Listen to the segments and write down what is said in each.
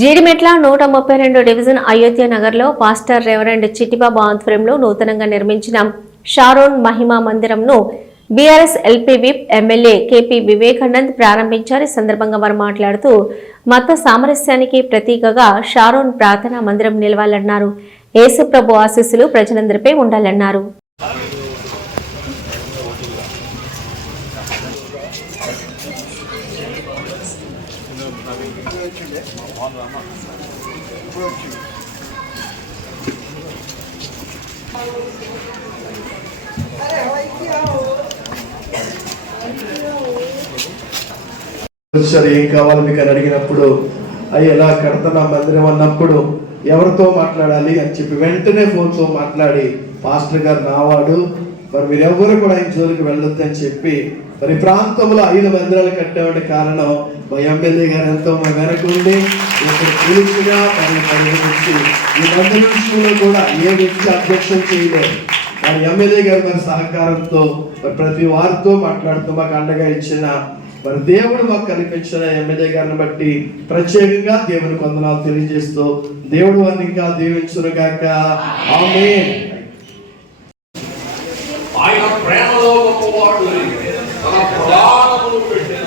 Jeedimetla 132 division Ayodhya నగర్లో pastor reverend Chittibabu ఆధ్వర్యంలో నూతనంగా నిర్మించిన షారోన్ మహిమా మందిరంను BRS LP whip MLA KP Vivekanand ప్రారంభించారు. ఈ సందర్భంగా వారు మాట్లాడుతూ మత సామరస్యానికి ప్రతీకగా షారోన్ ప్రార్థనా మందిరం నిలవాలన్నారు. యేసు ప్రభు ఆశీస్సులు ప్రజలందరిపై ఉండాలన్నారు. ఏం కావాలి మీకు అని అడిగినప్పుడు అయ్యి ఎలా కడతనా మందిరం అన్నప్పుడు ఎవరితో మాట్లాడాలి అని చెప్పి వెంటనే ఫోన్తో మాట్లాడి పాస్టర్ గారు నావాడు మరి మీరెవ్వరు కూడా ఆయన జోలికి వెళ్ళొద్దు అని చెప్పి మరి ప్రాంతంలో 5 మందిరాలు కట్టేవాడి కారణం మా ఎమ్మెల్యే గారు ఎంతో మా వెనకుండి ఇక్కడ పిలిచిగా మరి పరిగణించి ఈ మందిర విషయంలో కూడా ఏ వ్యక్తి అబ్జెక్షన్ చేయలేదు. మరి ఎమ్మెల్యే గారు మరి సహకారంతో మరి ప్రతి వారితో మాట్లాడుతూ మాకు అండగా ఇచ్చిన మరి దేవుడు మాకు కనిపించిన ఎమ్మెల్యే గారిని బట్టి ప్రత్యేకంగా దేవునికి వందనాలు తెలియజేస్తూ దేవుడు వారిని ఇంకా దీవించును గాక. ఆమేన్. ఆయన ప్రేమలో గొప్పవాడు తన ప్రాణమును పెట్టిన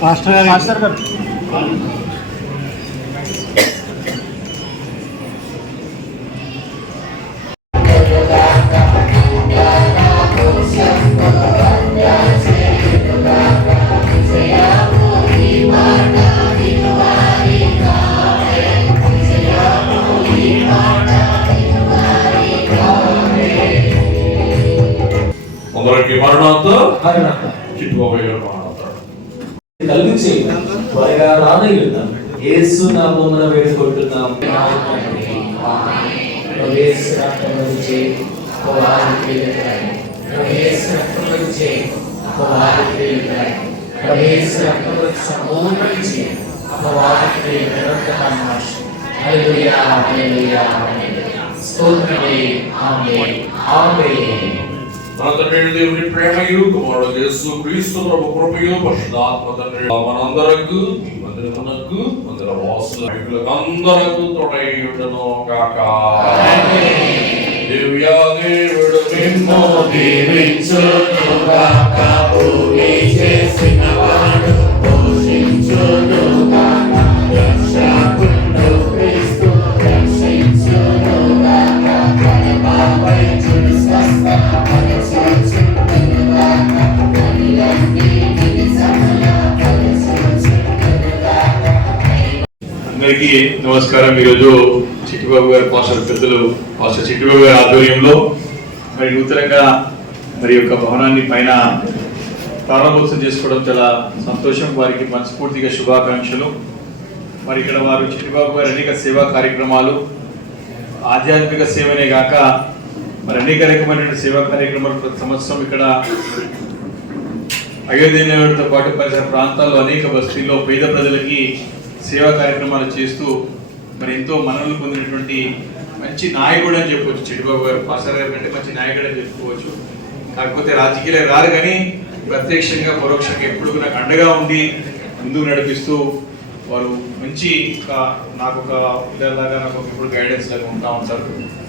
పాస్టర్ గారు ఒకరికి మరణంతో చిట్టుబాబు గారు కలిగించి త్వరగా రానయ్యున్నాం. యేసు నామమున వేడుకుంటున్నాం. మన తండ్రి దేవుని ప్రేమయు కుమారుడు యేసు క్రీస్తు ప్రభు కృపయు పరిశుద్ధాత్మ తండ్రి మనందరకు ఈ మందిరమునకు మందిర వాసులకు అందరకు తోడై ఉండును గాక. దివ్యా దేవుడు నిన్ను దీవించును గాక. భూమి చేసిన వాడు పోషించును గాక. రక్షకుడు క్రీస్తు రక్షించును గాక. పరమాపై చుడు స్వస్థ అందరికీ నమస్కారం. ఈరోజు చిట్టిబాబు గారు పాస్టర్ పెద్దలు పాస్టర్ చిట్టిబాబు గారి ఆధ్వర్యంలో మరి నూతనంగా మరి యొక్క భవనాన్ని పైన ప్రారంభోత్సవం చేసుకోవడం చాలా సంతోషం. వారికి మనస్ఫూర్తిగా శుభాకాంక్షలు. మరి ఇక్కడ వారు చిట్టిబాబు గారు అనేక సేవా కార్యక్రమాలు ఆధ్యాత్మిక సేవనే కాక మరి అనేక రకమైనటువంటి సేవా కార్యక్రమాలు ప్రతి సంవత్సరం ఇక్కడ అయోధ్యతో పాటు పరిసర ప్రాంతాల్లో అనేక బస్తీల్లో పేద ప్రజలకి సేవా కార్యక్రమాలు చేస్తూ మరి ఎంతో మన్ననలు పొందినటువంటి మంచి నాయకుడు అని చెప్పవచ్చు. చిట్టిబాబు గారు పాస్టర్ గారి కంటే మంచి నాయకుడు అని చెప్పుకోవచ్చు. కాకపోతే రాజకీయాలు రారు కానీ ప్రత్యక్షంగా పరోక్షంగా ఎప్పుడు నాకు అండగా ఉండి ముందుకు నడిపిస్తూ వారు మంచి నాకు ఒక పిల్లలాగా నాకు ఎప్పుడు గైడెన్స్ లాగా ఉంటా ఉంటారు.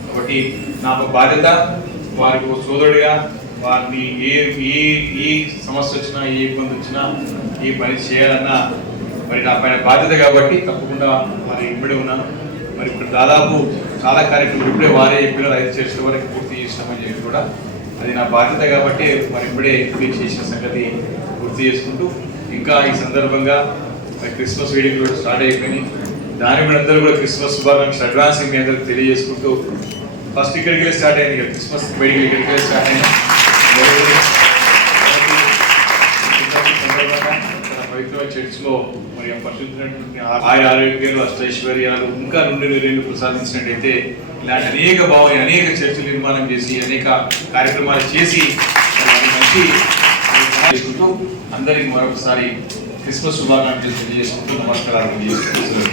కాబట్టి నాకు బాధ్యత వారికి ఒక సోదరుడిగా వారిని ఏ సమస్య వచ్చినా ఏ ఇబ్బంది వచ్చినా ఏ పని చేయాలన్నా మరి నా పైన బాధ్యత కాబట్టి తప్పకుండా మరి ఇప్పుడే ఉన్నాను. మరి ఇప్పుడు దాదాపు చాలా కార్యక్రమాలు ఇప్పుడే వారే చెప్పిన 5 చర్చల వరకు పూర్తి చేసినామని చెప్పి కూడా అది నా బాధ్యత కాబట్టి మరి ఇప్పుడే చేసిన సంగతి గుర్తు చేసుకుంటూ ఇంకా ఈ సందర్భంగా మరి క్రిస్మస్ వేడుకలు కూడా స్టార్ట్ అయిపోయినాయి. దాని మీద అందరూ కూడా క్రిస్మస్ శుభాకాంక్షలు అడ్వాన్స్ మీ అందరికి తెలియజేసుకుంటూ ఫస్ట్ ఇక్కడికి వెళ్ళి స్టార్ట్ అయింది కదా క్రిస్మస్ వేడుకలు ఇక్కడికి వెళ్ళి స్టార్ట్ అయినాయి. పవిత్ర చర్చ్లో మరి పరిశుద్ధమైనటువంటి ఆరోగ్యాలు అష్టైశ్వర్యాలు ఇంకా 2 ప్రసాదించినట్టయితే ఇలాంటి అనేక భావాలు అనేక చర్చలు నిర్మాణం చేసి అనేక కార్యక్రమాలు చేసి మంచి అందరికి మరొకసారి క్రిస్మస్ శుభాకాంక్షలు తెలియజేసుకుంటూ నమస్కారాలు తెలియజేసుకుంటూ